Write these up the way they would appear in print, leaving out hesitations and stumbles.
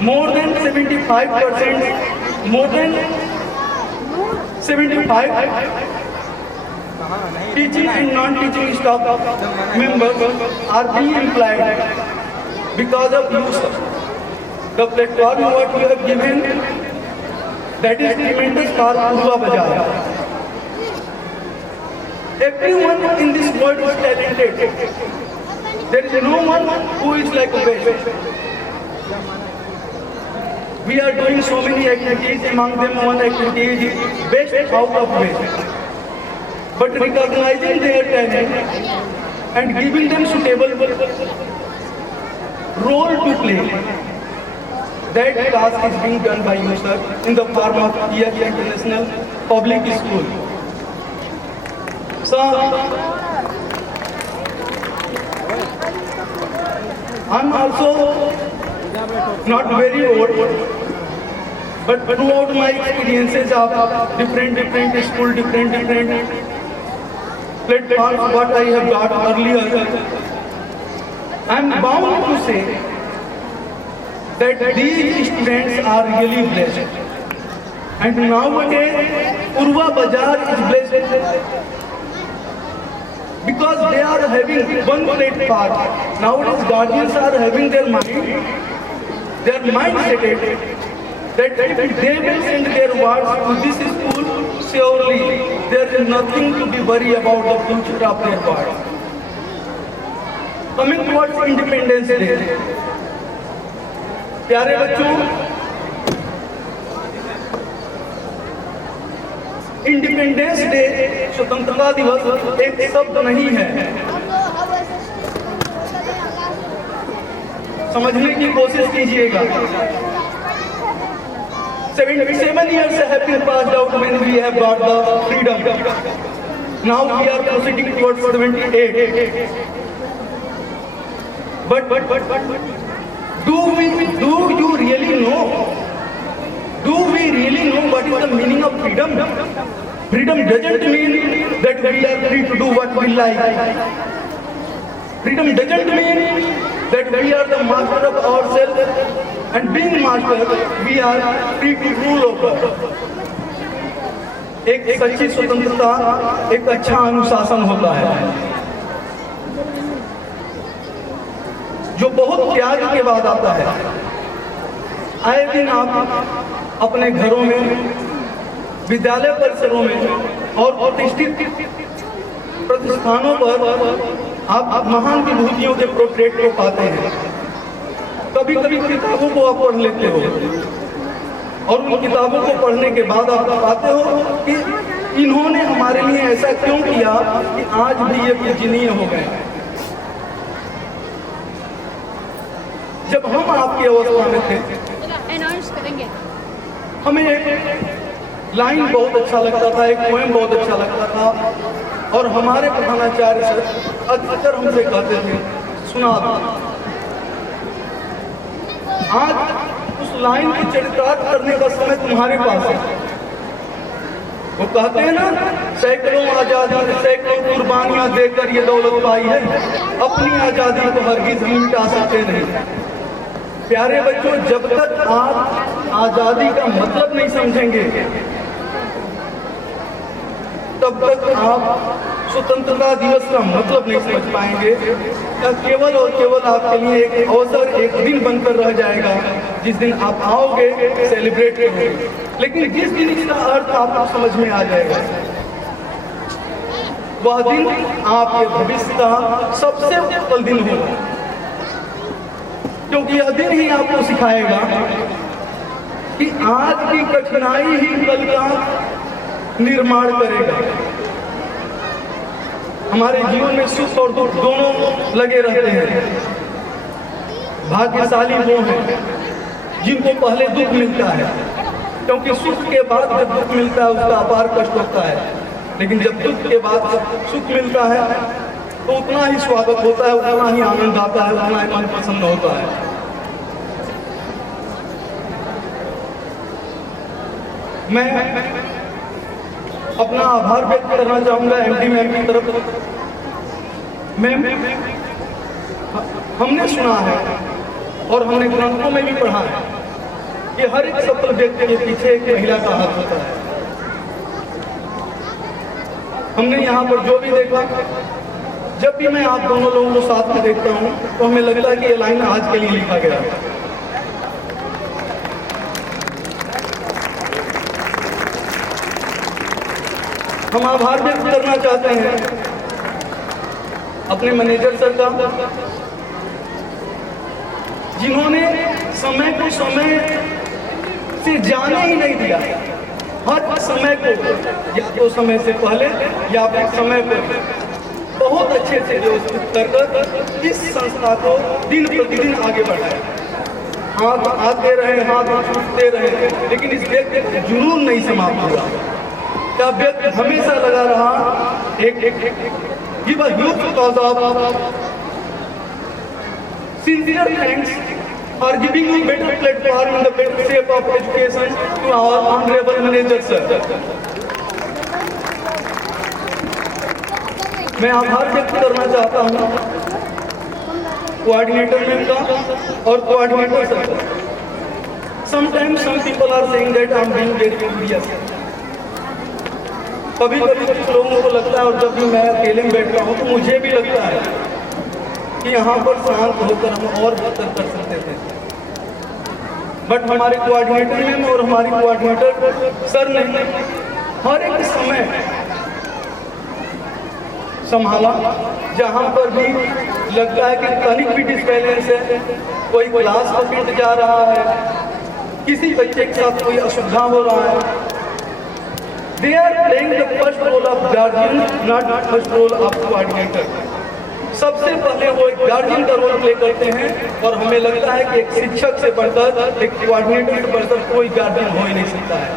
more than 75%, more than 75 teaching and non-teaching staff members are being employed because of you, sir. The platform what you have given, that is tremendous for Purva Bazaar. Everyone in this world is talented. There is no one who is like a best. We are doing so many activities, among them one activity is best out of best. But recognizing their talent and giving them suitable role to play, that task is being done by you, sir, in the form of EF International Public School. Sir, I'm also not very old, but throughout my experiences of different school, different platforms, what I have got earlier, I'm bound to say that these students are really blessed. And nowadays, Purva Bazaar is blessed because they are having one platform. Nowadays, guardians are having their mind set that if they will send their wards to this school, surely there is nothing to be worried about the future of their ward. Coming towards Independence Day, प्यारे बच्चों, independence day, स्वतंत्रता दिवस एक शब्द नहीं है। समझने की कोशिश कीजिएगा। 77 years have been passed out when we have got the freedom. Now we are proceeding towards 78. But do you really know? Do we really know what is the meaning of freedom? Freedom doesn't mean that we are free to do what we like. Freedom doesn't mean that we are the master of ourselves, and being master, we are free to rule over. एक सच्ची स्वतंत्रता एक अच्छा अनुशासन होता है, जो बहुत त्याग के बाद आता है। आए दिन आप अपने घरों में, विद्यालय परिसरों में और प्रतिष्ठित प्रतिष्ठानों पर आप महान विभूतियों के पोर्ट्रेट को पाते हैं। कभी कभी किताबों को आप पढ़ लेते हो और उन किताबों को पढ़ने के बाद आप पाते हो कि इन्होंने हमारे लिए ऐसा क्यों किया कि आज भी ये पूजनीय हो गए। जब हम आपकी अवस्था में थे, हमें एक लाइन बहुत अच्छा लगता था, एक पोएम बहुत अच्छा लगता था, और हमारे प्रधानाचार्य सर अक्सर हमसे कहते थे, सुना दो। आज उस लाइन की चरितार्थ करने का समय तुम्हारे पास है। वो कहते हैं ना, सैकड़ों आजादी, सैकड़ों कुर्बानियां देकर ये दौलत पाई है, अपनी आजादी को हरगिज मिटा सकते नहीं। प्यारे बच्चों, जब तक आप आजादी का मतलब नहीं समझेंगे, तब तक आप स्वतंत्रता दिवस का मतलब नहीं समझ पाएंगे। या केवल और केवल आपके लिए एक अवसर, एक दिन बनकर रह जाएगा, जिस दिन आप आओगे, सेलिब्रेट करोगे। लेकिन जिस दिन इसका अर्थ आपको समझ में आ जाएगा, वह दिन आपके भविष्य का सबसे सफल दिन होगा, क्योंकि यह दिन ही आपको सिखाएगा कि आज की कठिनाई ही कल का निर्माण करेगा। हमारे जीवन में सुख और दुख दोनों लगे रहते हैं। भाग्यशाली वो हैं जिनको पहले दुख मिलता है, क्योंकि सुख के बाद जब दुख मिलता है उसका अपार कष्ट होता है, लेकिन जब दुख के बाद सुख मिलता है तो उतना ही स्वागत होता है, उतना ही आनंद आता है, उतना ही मन प्रसन्न होता है। मैं अपना आभार व्यक्त करना चाहूँगा एमडी मैम की तरफ। मैम, हमने सुना है और हमने ग्रंथों में भी पढ़ा है कि हर एक सफल व्यक्ति के पीछे एक महिला का हाथ होता है। हमने यहाँ पर जो भी देखा, जब भी मैं आप दोनों लोगों को साथ में देखता हूँ तो हमें लगता है कि ये लाइन आज के लिए लिखा गया है। हम आभार व्यक्त करना चाहते हैं अपने मैनेजर सर का, जिन्होंने समय को समय से जाने ही नहीं दिया। हर समय को, या तो समय से पहले या फिर समय पर बहुत अच्छे से व्यवस्थित कर इस संस्था को दिन प्रतिदिन आगे बढ़ाया। हाथ आते रहे, हाथ छूटते रहे, लेकिन इस व्यक्ति का जुनून नहीं समाप्त हुआ। क्या व्यक्ति हमेशा लगा रहा give a huge cause of sincere thanks for giving me better platform in the better shape of education to our honorable manager sir. मैं आभार व्यक्त करना चाहता हूँ कोऑर्डिनेटर मैम का और कोऑर्डिनेटर सर का। Sometimes some people are saying that I am being very curious. कभी कभी कुछ लोगों को लगता है, और जब भी मैं अकेले में बैठता हूँ तो मुझे भी लगता है कि यहाँ पर शांत होकर हम और बेहतर कर सकते थे। बट हमारे कोऑर्डिनेटर मैम और हमारी कोऑर्डिनेटर सर ने हर एक समय संभाला। जहाँ पर भी लगता है कि तनिक भी डिसबैलेंस है, कोई क्लास को छूट जा रहा है, किसी बच्चे के साथ कोई असुविधा हो रहा है, they are playing the first role of guardian, not first role of coordinator. सबसे पहले वो एक गार्जियन का रोल प्ले करते हैं, और हमें लगता है कि एक शिक्षक से बढ़कर, एक कोऑर्डिनेटर से बढ़कर कोई गार्जियन हो ही नहीं सकता है।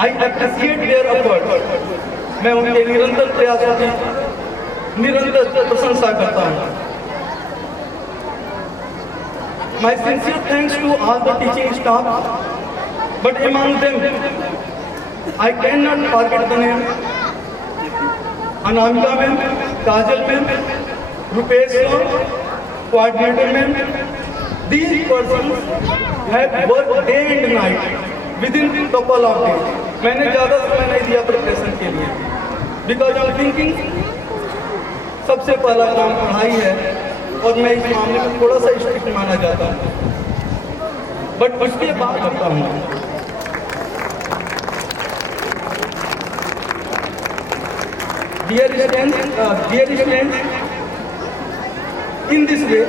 I appreciate their effort. मैं उनके निरंतर प्रयासों की निरंतर प्रशंसा करता हूँ। My sincere thanks to all the teaching staff, but among them I cannot forget the name Anamika ma'am, Kajal ma'am, Rupesh sir, coordinator ma'am. These persons have worked day and night within couple of days. मैंने ज़्यादा समय नहीं दिया preparation के लिए, because I am thinking सबसे पहला काम पढ़ाई है, और मैं इस मामले में थोड़ा सा स्ट्रिक्ट माना जाता हूँ, बट उसके बाद करता हूँ। Dear students, in this way,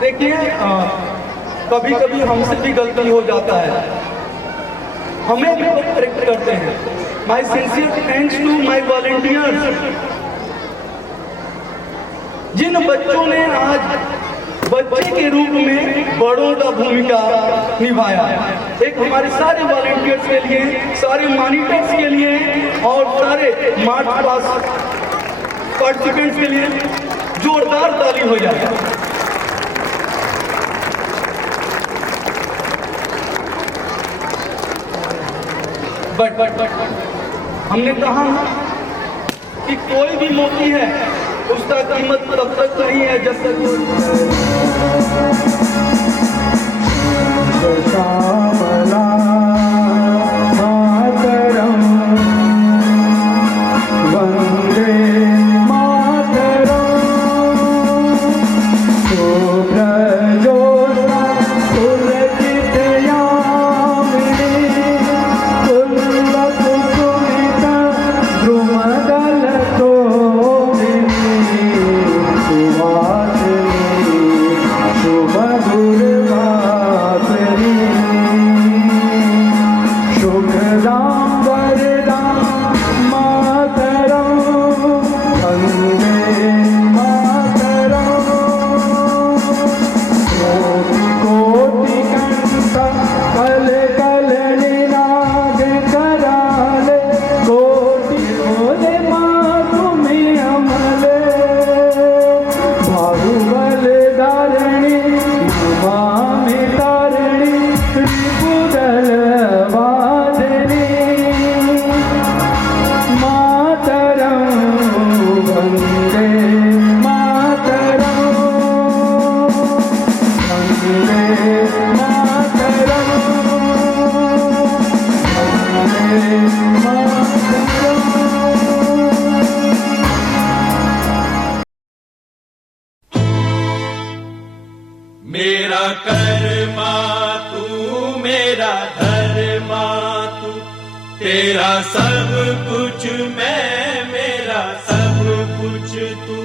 देखिए कभी कभी हमसे भी गलती हो जाता है, हमें भी लोग करेक्ट करते हैं। My sincere thanks to my volunteers, जिन बच्चों ने आज बच्चे के रूप में बड़ों का भूमिका निभाया। एक हमारे सारे वॉलंटियर्स के लिए, सारे मॉनिटर्स के लिए और सारे मार्च पास पार्टिसिपेंट्स के लिए जोरदार ताली हो जाए। बट हमने कहा कि कोई भी मोती है उसका कीमत तब तक नहीं है जब तक मेरा कर्मा तू, मेरा धर्मा तू, तेरा सब कुछ मैं, मेरा सब कुछ तू।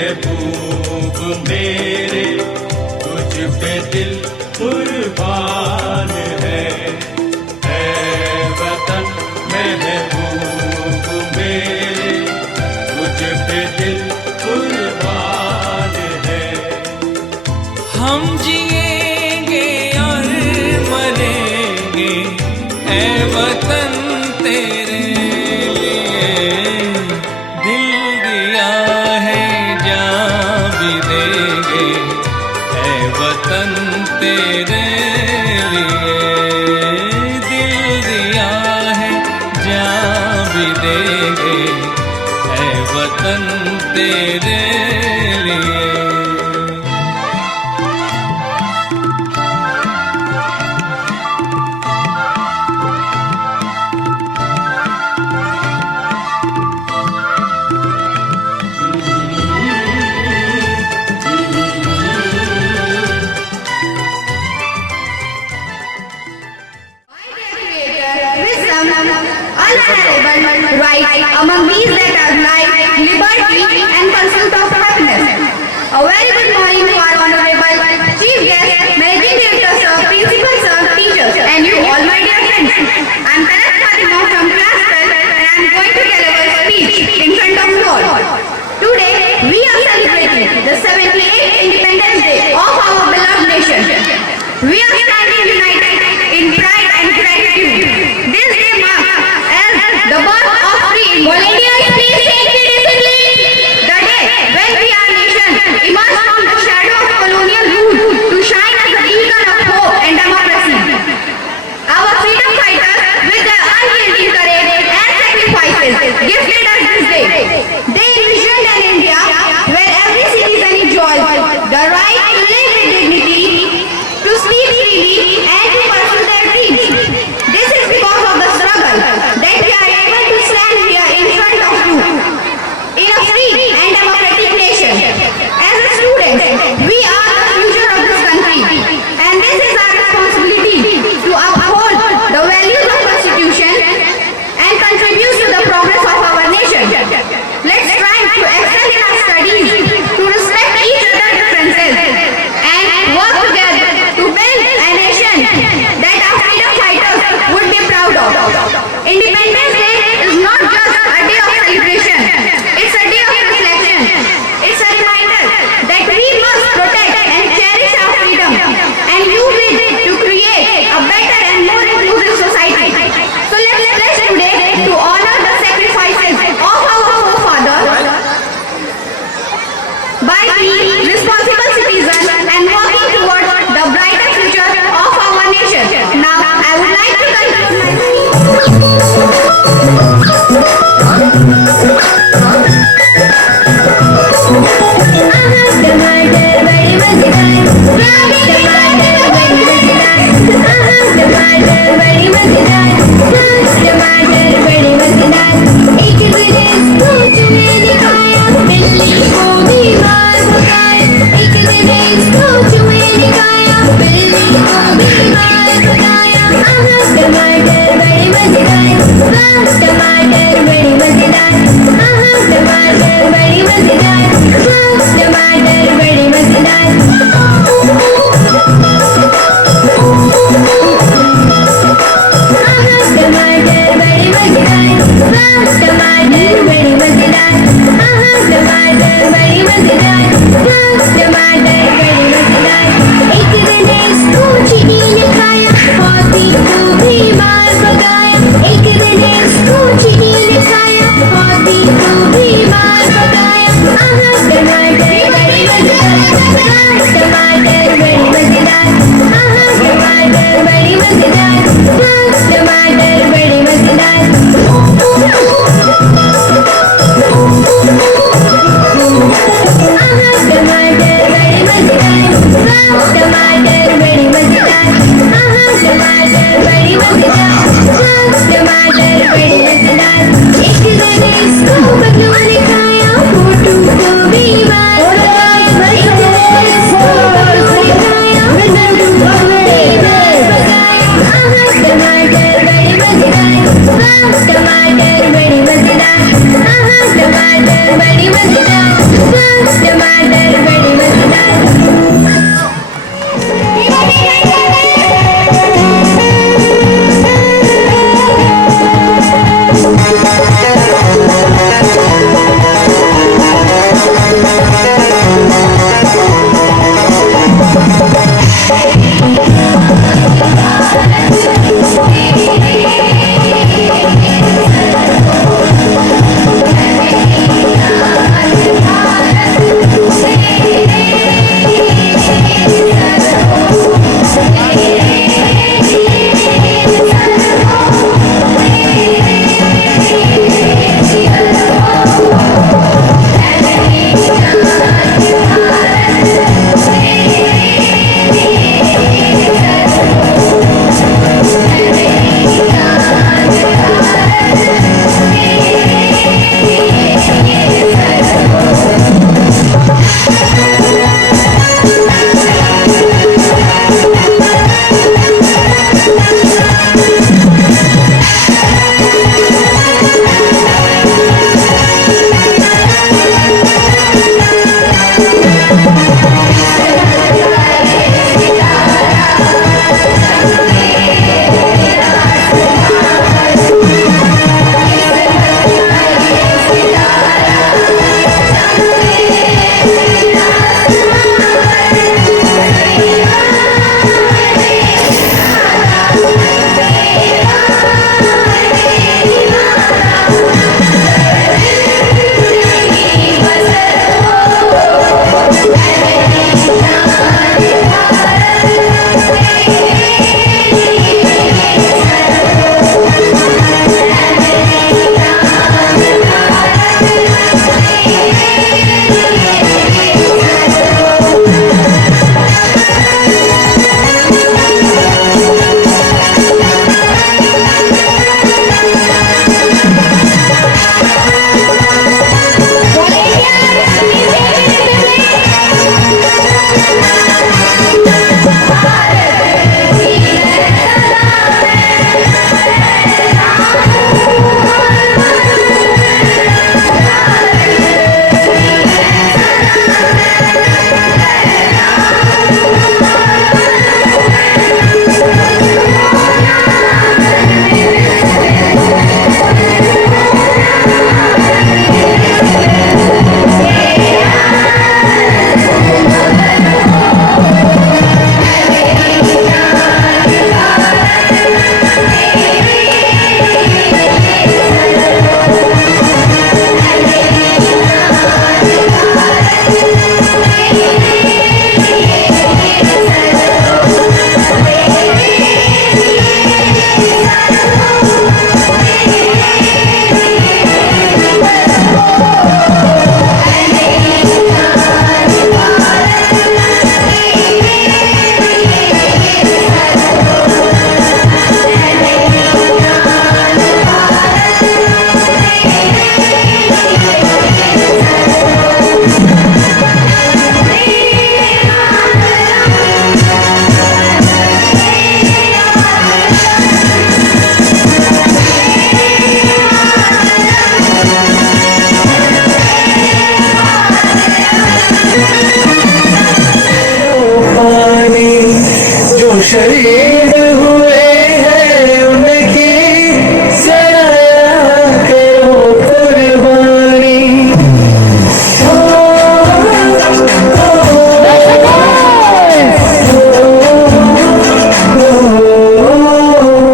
महबूब मेरे तुझ पे दिल कुर्बान है, वतन महबूब मेरे तुझ पे दिल कुर्बान है। हम जिएंगे और मरेंगे ऐ वतन तेरे लिए, दिल दिया है जान भी देंगे ऐ वतन तेरे लिए, दिल दिया है जान भी देंगे ऐ वतन तेरे लिए। Right among these that are life, liberty and pursuit of happiness. A very good morning to our honorable chief guest, managing director sir, principal sir, teachers and you all my dear friends. I am Kanak Fatima from class 12 and I am going to deliver a speech in front of you all. Today we are celebrating the 78th Independence Day of our beloved nation. We are standing united in pride and gratitude. This day marks as the birth of free volunteers. Please take the discipline. The day when we our nation emerged from the shadow of colonial rule to shine as a बीमार बनाया आहा टमाटर बड़े मजेदार वाह टमाटर बड़े मजेदार आहा टमाटर बड़े मजेदार वाह टमाटर बड़े मजेदार आहा टमाटर बड़े मजेदार वाह टमाटर बड़े मजेदार आहा टमाटर बड़े मजेदार वाह टमाटर बड़े मजेदार एक दिन इसको चीनी ने शहीद हुए हैं उनकी जरा करो कुर्बानी।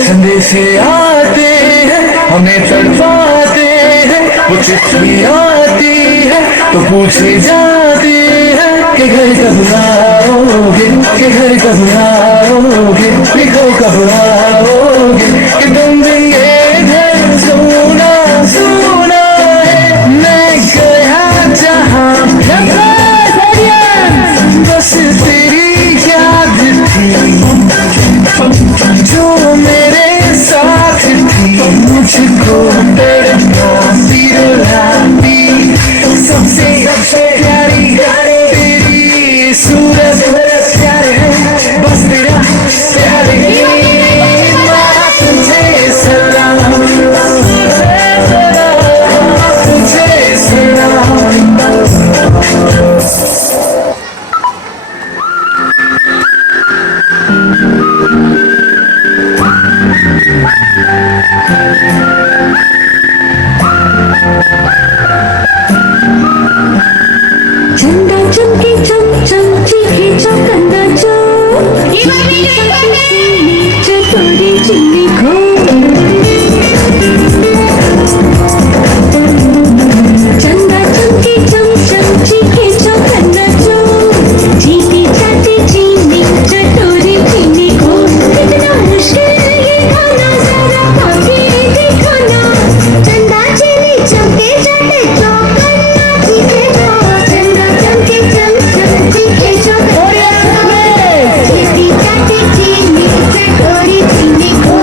संदेश आते हैं हमें तड़पाते हैं, वो चिट्ठी आती है तो पूछे जाती है कि घर कब आओगे, कि घर कब आओगे, लिखो कब आओगे, कि तुम देंगे घर सोना सोना है। मैं गया जहाँ बस तेरी याद थी जो मेरे साथ थी, मुझको तड़पाती रुलाती, सबसे प्यारी तेरी सूरत प्यार है, बस तेरा प्यार ही तुझे सलाम, तुझे सलाम। चंदा चमके चम चम चीखे चौकन्ना चौक, चटोरी चीनी खो। चंदा चमके चम चम चीखे चौकन्ना चौक, चीटी चाटी चीनी चटोरी चीनी खो। कितना मुश्किल ये खाना जरा खा के दिखाना। चंदा चीनी चमके चाटे चौकन्ना चीखे चौक, चंदा चमके चम चम चीखे चौकन्ना चौक, चीटी चाटी चीनी चटोरी चीनी खो।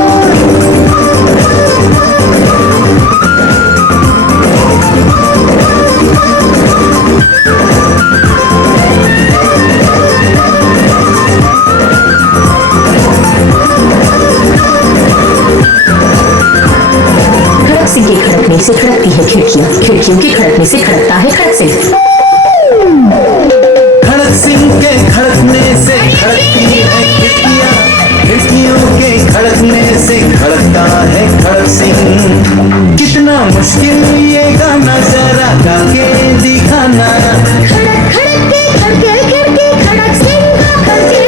खड़क सिंह के खड़कने से खड़कती है खिड़कियां, खिड़कियों के खड़कने से खड़कता है खड़क सिंह। खड़क सिंह के खड़कने से खड़कती है खिड़कियां, खिड़कियों के खड़कने से खड़कता है खड़क सिंह। कितना मुश्किल ये गाना जरा गा के दिखाना। खड़क खड़क के खड़के खिड़की खड़क सिंह का खड़के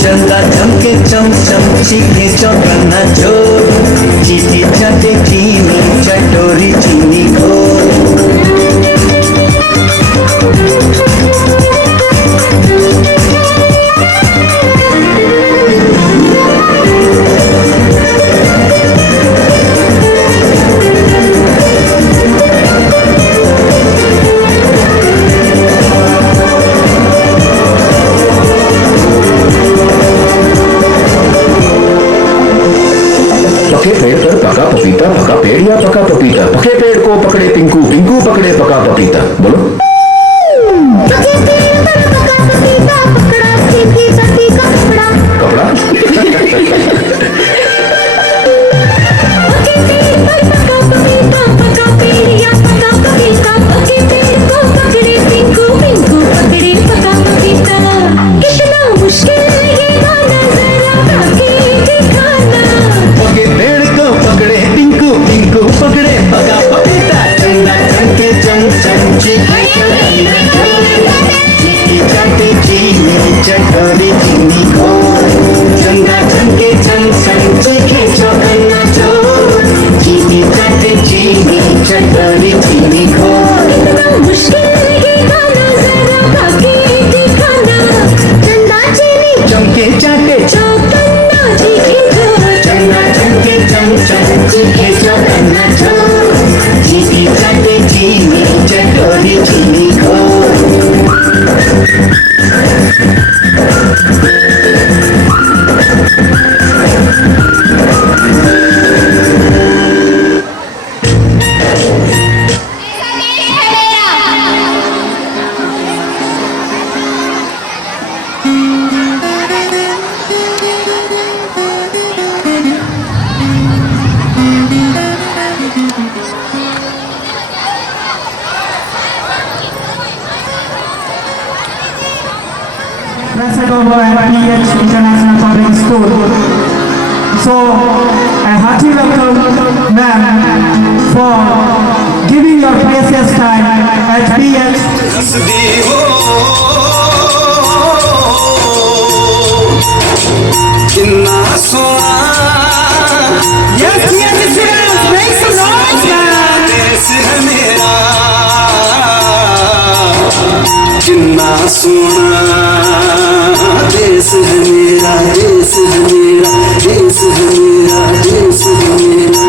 चंदा चमके चम चम चीखे चौकन्ना चोर, चीटी चाटे चीनी चटोरी चीनी घोर। पके पेड़ पर पका पपीता, पका पेड़ या पका पपीता। पके पेड़ को पकड़े पिंकू, पिंकू पकड़े पका पपीता। बोलो। पके पेड़ पर पका पपीता, पकड़ा सीधी सती का कपड़ा। कपड़ा। पके पेड़ पर पका पपीता, पका पेड़ या पका पपीता। पके पेड़ को पकड़े पिंकू, पिंकू पकड़े पका पपीता। कितना मुश्किल ये गाना जरा गा के दिखाना। पके पेड़ को पकड़े पिंकू, पिंकू पकड़े पका पपीता। चंदा चमके चम चम चीखे चाटे चीनी चटोरी चीनी घोर। चंदा चमके चम चम चीखे चौकन्ना चोर, चीनी चाटे चीनी चटोरी चीनी घोर। कितना मुश्किल ये गाना जरा गा के दिखाना। चंदा चीनी चमके चाटे चौकन्ना चीखे चोर, चंदा चमके चम चम चीखे चौकन्ना चोर, चीनी चाटे चीनी चटोरी चीनी घोर। president of PH International Public School. So, a hearty welcome, ma'am, for giving your precious time at PH. Yes, yes, yes, make some noise, man. किन्ना सोना देश है मेरा, देश है मेरा, देश है मेरा, देश है मेरा।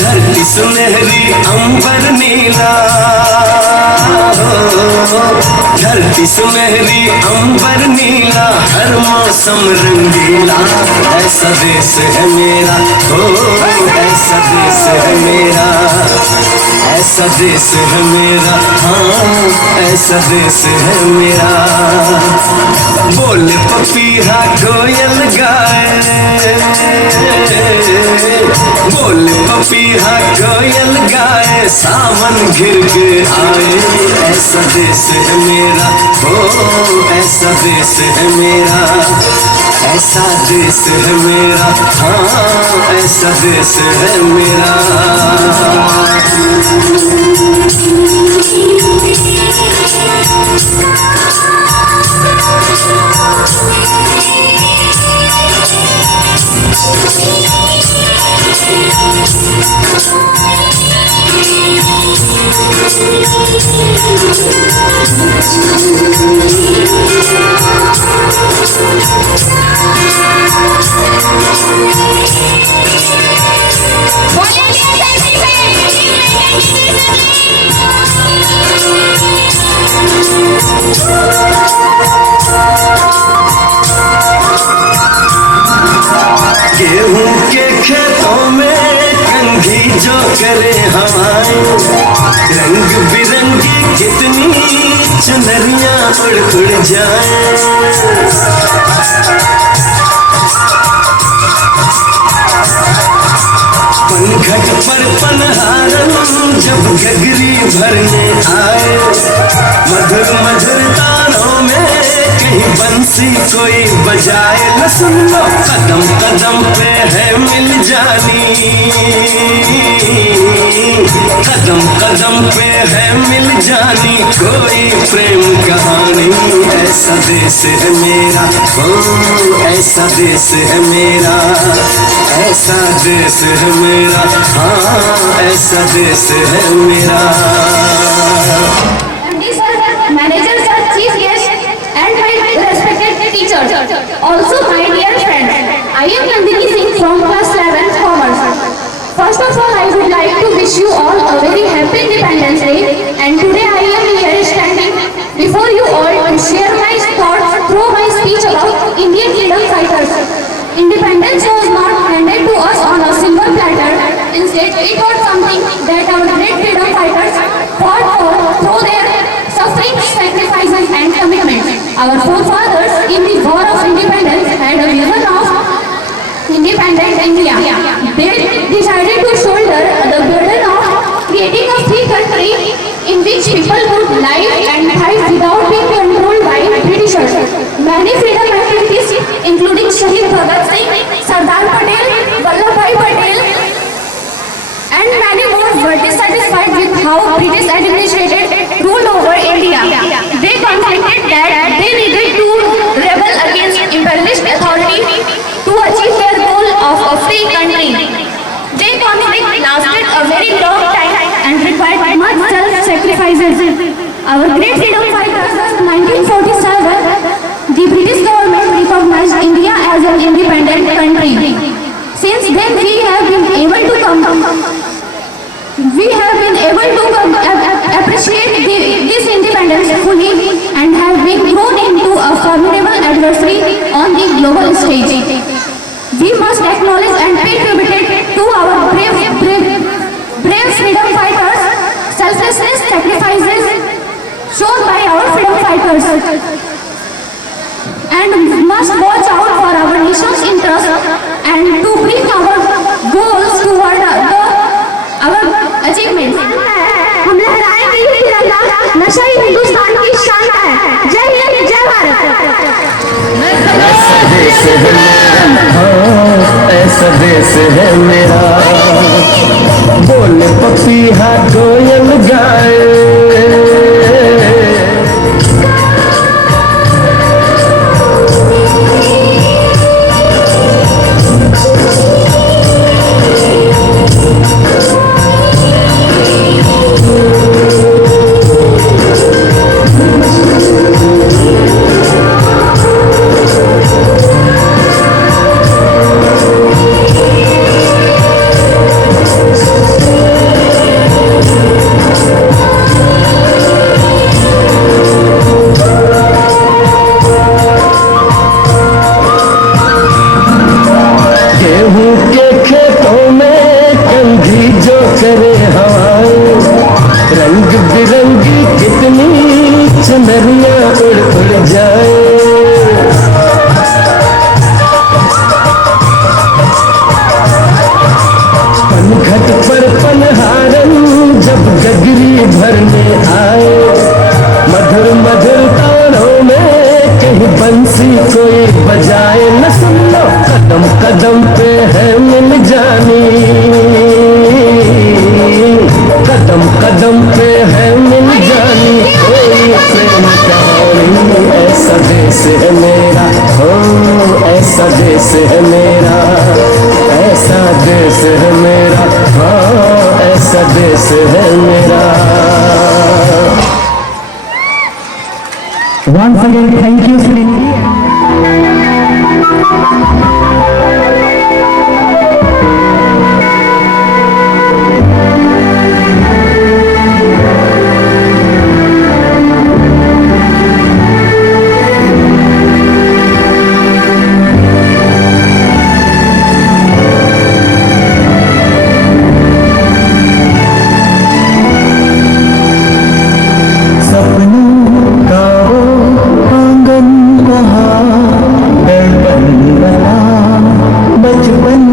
धरती सुनहरी अंबर नीला, धरती सुनहरी अंबर नीला, हर मौसम रंगीला, ऐसा देश है मेरा, ओ ऐसा देश है मेरा, ऐसा देश है मेरा, हाँ ऐसा देश है मेरा। बोल पपीहा कोयल गाए, बोल पपीहा कोयल गाए, सावन घिर के आए, ऐसा देश है मेरा, ओ ऐसा देश है मेरा, ऐसा देश है मेरा, हाँ ऐसा देश है मेरा। गेहूं के खेतों में कंघी जो करे हवाएं, रंग बिरंगी कितनी चुनरियां उड़ उड़ जाएं। पनघट पर पनहारन जब गगरी भरने आए, मधुर मधुर तानों में कहीं बंसी कोई बजाए, न सुन लो कदम कदम पे है मिल जानी, कदम कदम पे है मिल जानी कोई प्रेम कहानी, ऐसा देश है मेरा, ओ ऐसा देश है मेरा, ऐसा देश है मेरा, हाँ ऐसा देश है मेरा। Manager sir, chief guest, and my respected teachers. Also my dear friends, I am Nandini Singh from class 11th Commerce. First of all, I would like to wish you all a very happy Independence Day. And today I am here standing before you all to share my thoughts through my speech about Indian freedom fighters. Independence was not handed to us on a silver platter. Instead, it was something that our great freedom fighters fought for through their suffering, sacrifices and commitment. Our forefathers in the War of Independence had a vision of independent India. They decided to shoulder the burden of creating a free country in which people would live and thrive without being controlled by Britishers. Many freedom activities, including Shahid Bhagat Singh, Sardar Patel, Vallabhbhai Patel, and many more were dissatisfied with how British administrated ruled over India. They confided that they needed to rebel against imperialist authority to achieve their goal of a free country. Their conflict lasted a very long time and required much self-sacrifices. Our great freedom fighters in 1947, the British government recognized India as an independent country. Since then, we have been able to appreciate this independence fully and have been grown into a formidable adversary on the global stage. We must acknowledge and pay tribute to our brave freedom fighters, selflessness, sacrifices shown by our freedom fighters, and must watch out for our nation's interest and to bring our goals toward our achievements. हम लहराएंगे ये तिरंगा, नशा ही हिंदुस्तान की शान है। जय हिंद, जय भारत। ऐसा देश है मेरा, हाँ, ऐसा देश है मेरा। बोले पपीहा कोयल गाए, गेहूं के खेतों में कंघी जो करे हवाएं, रंग बिरंगी कितनी चुनरियां उड़ उड़ जाए। पनघट पर पनहारन जब गगरी भरने आए, मधुर मधुर तानों में कहीं बंसी कोई बजाए। न सुन लो कदम कदम पे है मिल जानी, कदम कदम पे है मिल जानी कोई प्रेम कहानी। ऐसा देश है मेरा, हो ऐसा देश है मेरा, ऐसा देश है मेरा, हाँ ऐसा देश है मेरा। Once again, thank you, Sri. बचपन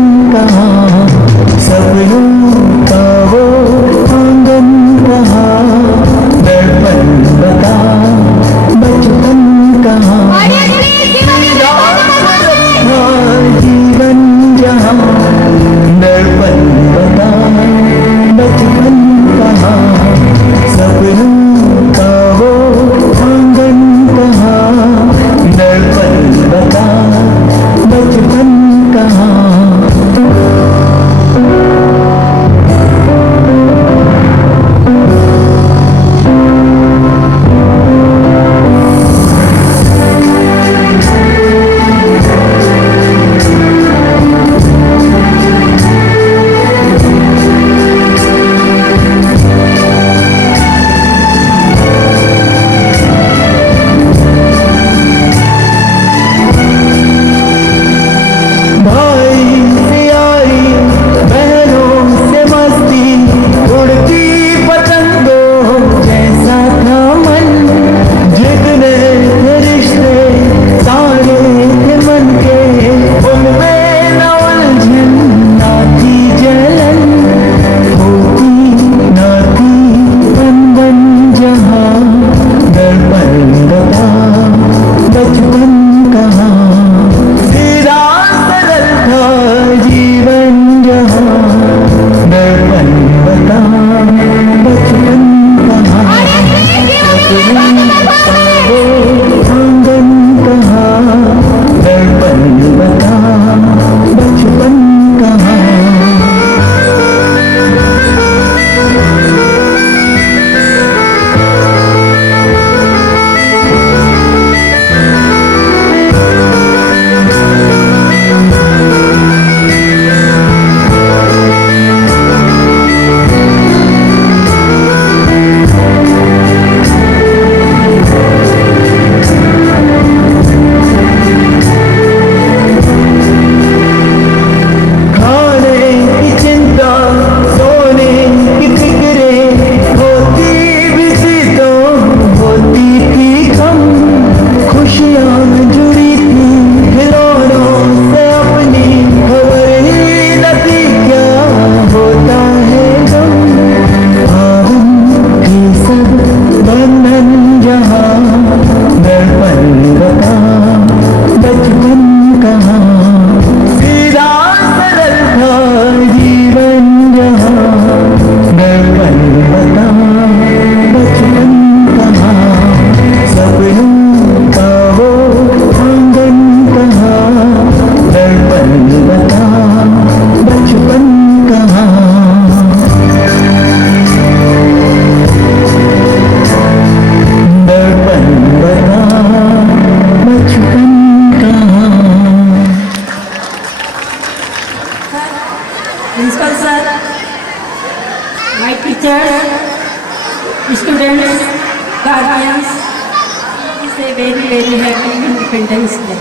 celebrating Independence Day.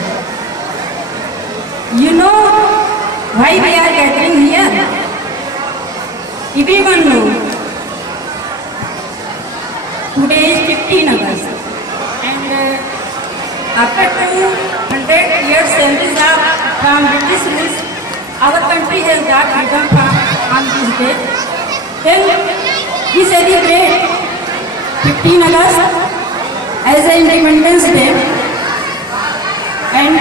You know why we are gathering here? Everyone knows. Today is 15 August, and after 200 years service from British rule, our country has got freedom on this day. Then we celebrate 15 August as an Independence Day, and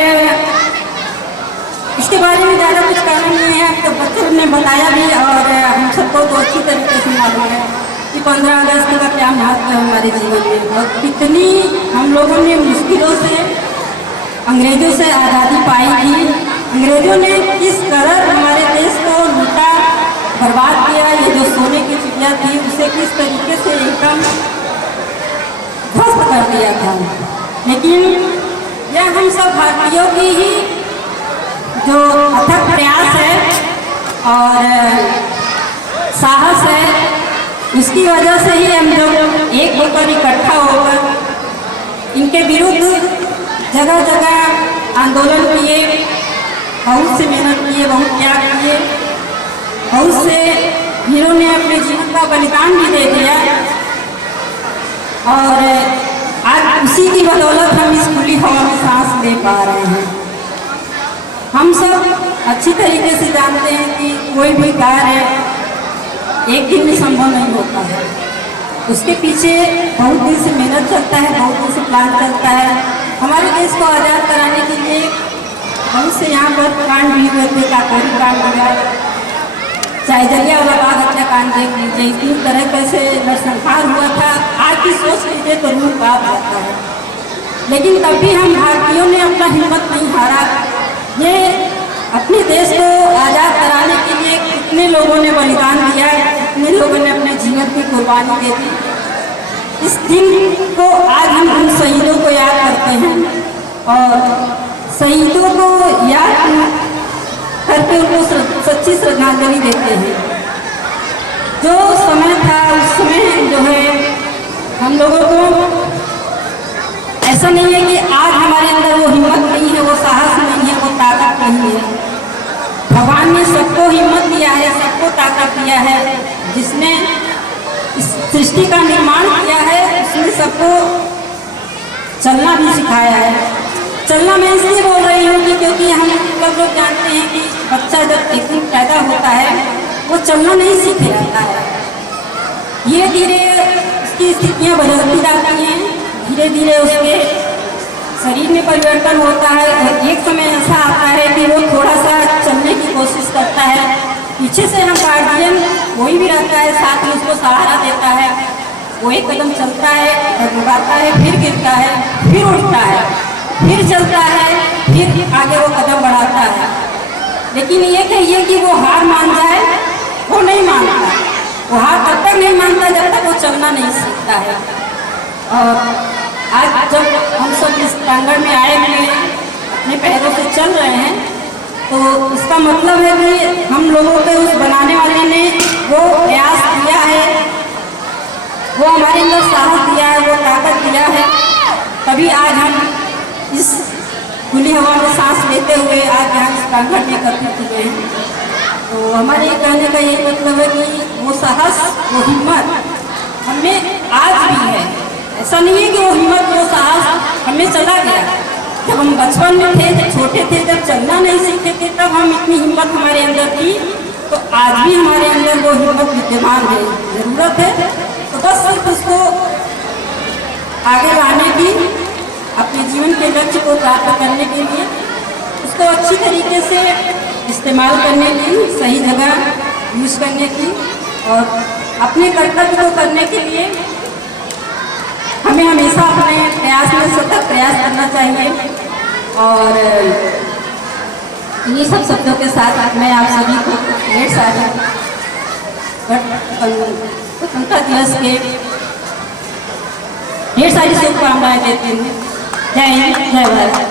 इसके बारे में ज़्यादा कुछ कहना नहीं है, तो बच्चों ने बताया भी और हम सबको तो अच्छी तरीके से मालूम है कि 15 अगस्त का क्या महत्व है हमारे जीवन में और कितनी हम लोगों ने मुश्किलों से अंग्रेजों से आज़ादी पाई थी। अंग्रेजों ने किस तरह हमारे देश को लूटा, बर्बाद किया। ये जो सोने की चिड़िया थी उसे किस तरीके से एकदम ध्वस्त कर दिया था। लेकिन यह हम सब भारतीयों की ही जो अथक प्रयास है और साहस है, उसकी वजह से ही हम लोग एक होकर इकट्ठा होकर इनके विरुद्ध जगह जगह आंदोलन किए, बहुत से मेहनत किए, बहुत त्याग किए, बहुत से वीरों ने अपने जीवन का बलिदान भी दे दिया और आज उसी की बदौलत हम इस खुली हवा में सांस ले पा रहे हैं। हम सब अच्छी तरीके से जानते हैं कि कोई भी कार्य एक दिन में संभव नहीं होता है, उसके पीछे बहुत दिन से मेहनत चलता है, बहुत दिन से प्लान चलता है। हमारे देश को आज़ाद कराने के लिए बहुत से यहाँ पर कांड भी हुए थे, काकोरी कांड वगैरह, चाहे जलियांवाला बाग हत्याकांड देख लीजिए, इतनी तरह से नरसंहार हुआ था। आज की सोच लीजिए तो रूह कांप जाता है। लेकिन तब भी हम भारतीयों ने अपना हिम्मत नहीं हारा। ये अपने देश को आज़ाद कराने के लिए कितने लोगों ने बलिदान दिया, कितने लोगों ने अपने जीवन की कुर्बानी दे दी। इस दिन को आज हम उन शहीदों को याद करते हैं और शहीदों को याद करके उनको सच्ची श्रद्धांजलि देते हैं। जो समय था उस समय जो है हम लोगों को ऐसा नहीं है कि आज हमारे अंदर वो हिम्मत नहीं है, वो साहस नहीं है, वो ताकत नहीं है। भगवान ने सबको हिम्मत दिया है, सबको ताकत दिया है। जिसने इस सृष्टि का निर्माण किया है उसने सबको चलना भी सिखाया है। चलना मैं इसलिए बोल रही हूँ कि क्योंकि हम सब लोग जानते हैं कि बच्चा जब एक दिन पैदा होता है वो चलना नहीं सीख जाता है, धीरे धीरे उसकी स्थितियाँ बदलती जाती हैं, धीरे धीरे उसके शरीर में परिवर्तन होता है और एक समय ऐसा आता है कि वो थोड़ा सा चलने की कोशिश करता है। पीछे से हम गार्जियन कोई भी रहता है साथ में उसको सहारा देता है, वो एक कदम चलता है, डगमगाता है, फिर गिरता है, फिर उठता है, फिर चलता है, फिर आगे वो कदम बढ़ाता है। लेकिन ये कहिए कि वो हार मान जाए, वो नहीं मानता। वो हार तब तक नहीं मानता जब तक वो चलना नहीं सीखता है। और आज जब हम सब इस प्रांगण में आए हुए हैं, अपने पैरों से चल रहे हैं, तो इसका मतलब है कि हम लोगों के उस बनाने वाले ने वो प्रयास किया है, वो हमारे अंदर साहस दिया है, वो ताकत दिया है, तभी आज हम इस खुली हवा में सांस लेते हुए आज यहाँ इस प्रांगण में एकत्रित हुए हैं। तो हमारे ये कहने का यही मतलब है कि वो साहस, वो हिम्मत हमें आज भी है। ऐसा नहीं है कि वो हिम्मत, वो साहस हमें चला गया। जब हम बचपन में थे, जब छोटे थे, जब चलना नहीं सीखे थे, तब हम इतनी हिम्मत हमारे अंदर थी, तो आज भी हमारे अंदर वो हिम्मत विद्यमान है। ज़रूरत है तो बस सिर्फ उसको आगे लाने की, अपने जीवन के लक्ष्य को प्राप्त करने के लिए उसको अच्छी तरीके से इस्तेमाल करने की, सही जगह यूज करने की और अपने कर्तव्य को करने के लिए हमें हमेशा अपने प्रयास में सतत प्रयास करना चाहिए। और ये सब शब्दों के साथ मैं आप सभी को ढेर सारे स्वतंत्रता दिवस के ढेर सारी शुभकामनाएं देती हूँ। जय हिंद, जय भारत।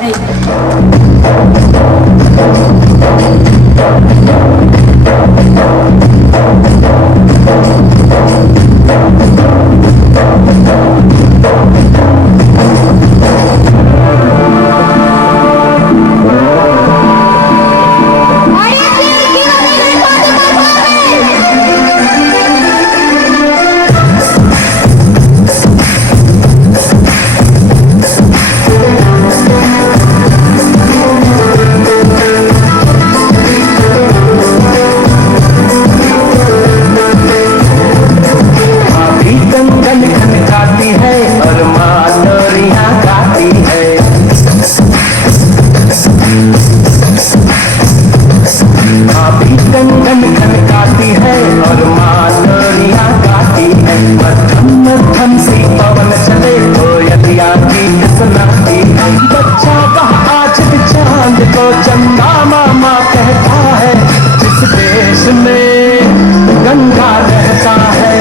बच्चा वह आज भी चांद को चंदा मामा कहता है, जिस देश में गंगा रहता है,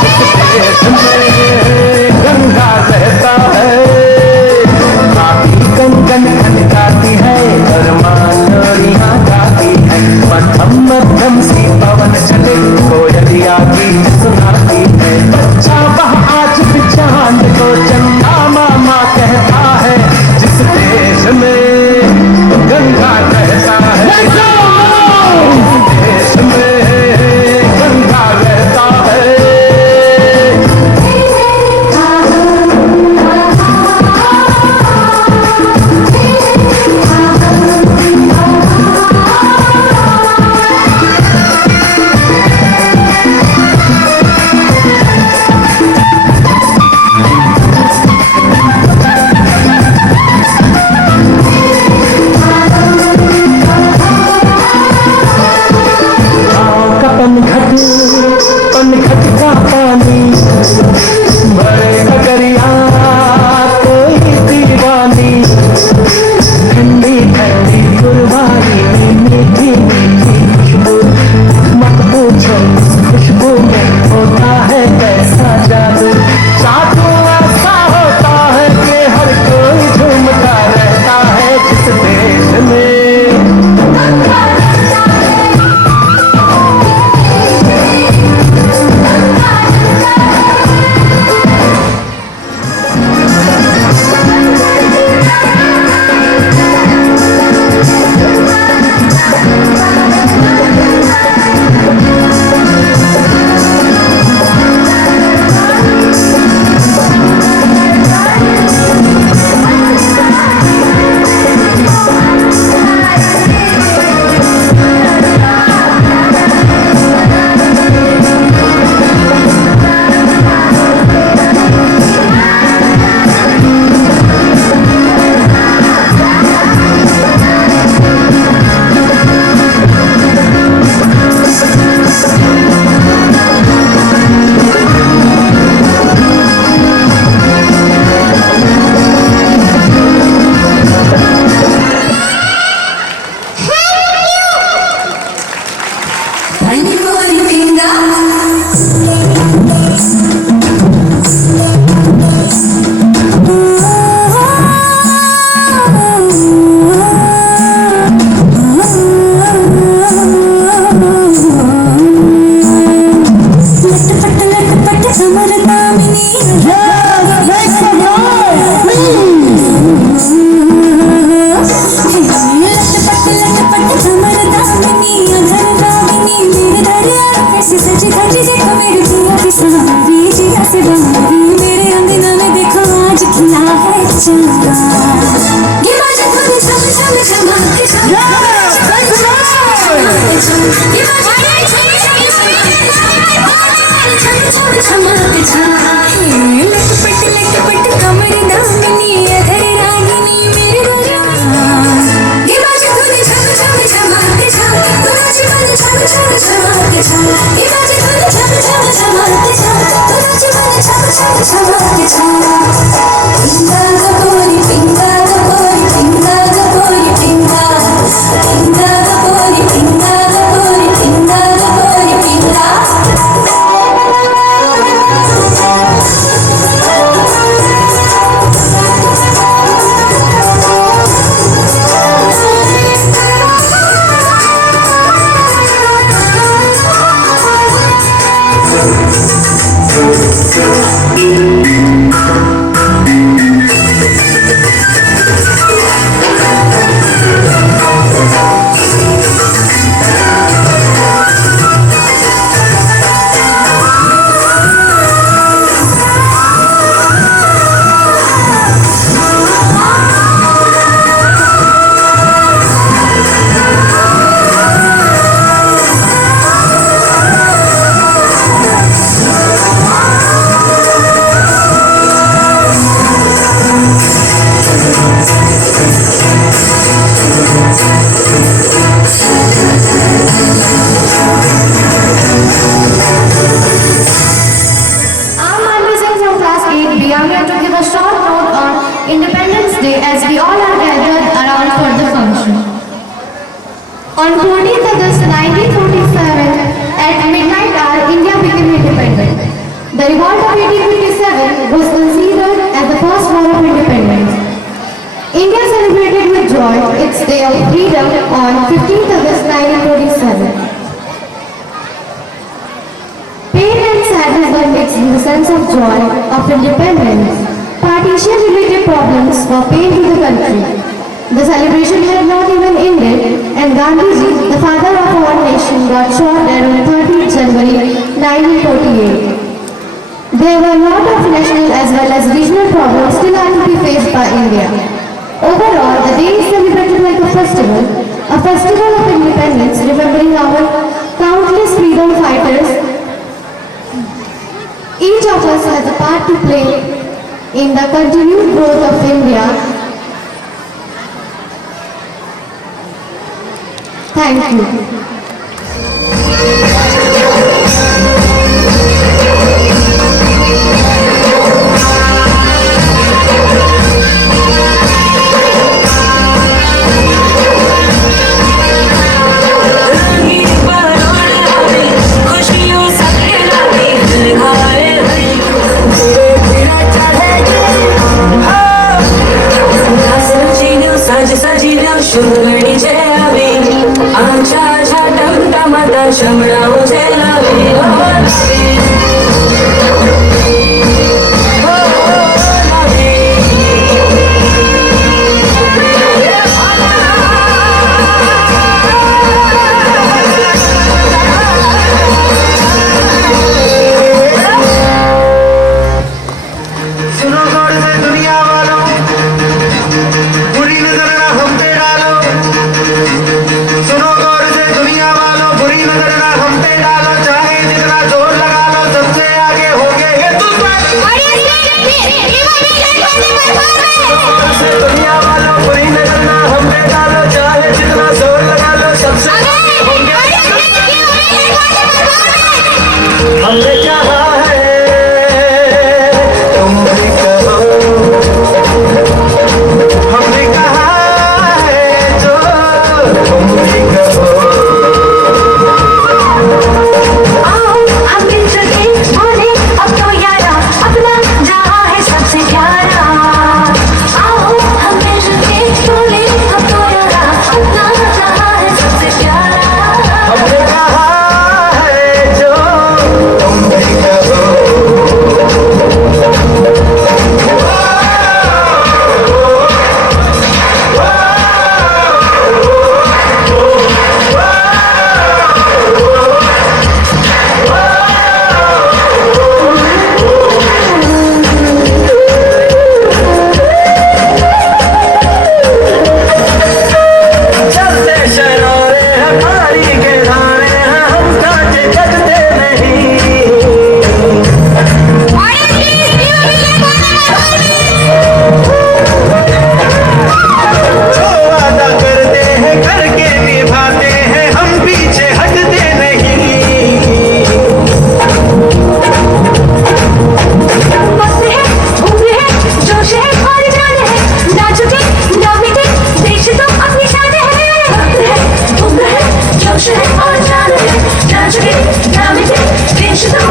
जिस देश में गंगा रहता है, काफी कंगन खनकाती है और मालोरियां गाती है, मध्यम मध्यम सी पवन चले कोयलिया गीत सुनाती है। बच्चा वह आज भी चांद को चंदा मामा कहता है, जिस देश में गंगा रहता है, जिस देश में गंगा रहता है। पनघट का पानी बड़े ककरिया कोई दीवानी, ठंडी ठंडी गुरबानी मीठी मीठी खुशबू, मत पूछो उस खुशबू में होता है कैसा जादू, जादू ऐसा होता है कि हर कोई झूमता रहता है, जिस देश में day as we all are gathered around for the function. On 14th August 1947, at midnight hour, India became independent. The revolt of 1857 was considered as the first war of independence. India celebrated with joy its day of freedom on 15th August 1947. Pain and sadness were mixed with a sense of joy of independence. Partition-related problems were pain to the country. The celebration had not even ended, and Gandhiji, the father of our nation, got shot dead on 30th January 1948. There were a lot of national as well as regional problems still had to be faced by India. Overall, the day is celebrated like a festival of independence, remembering our countless freedom fighters. Each of us has a part to play in the continued growth of India. Thank you. Should I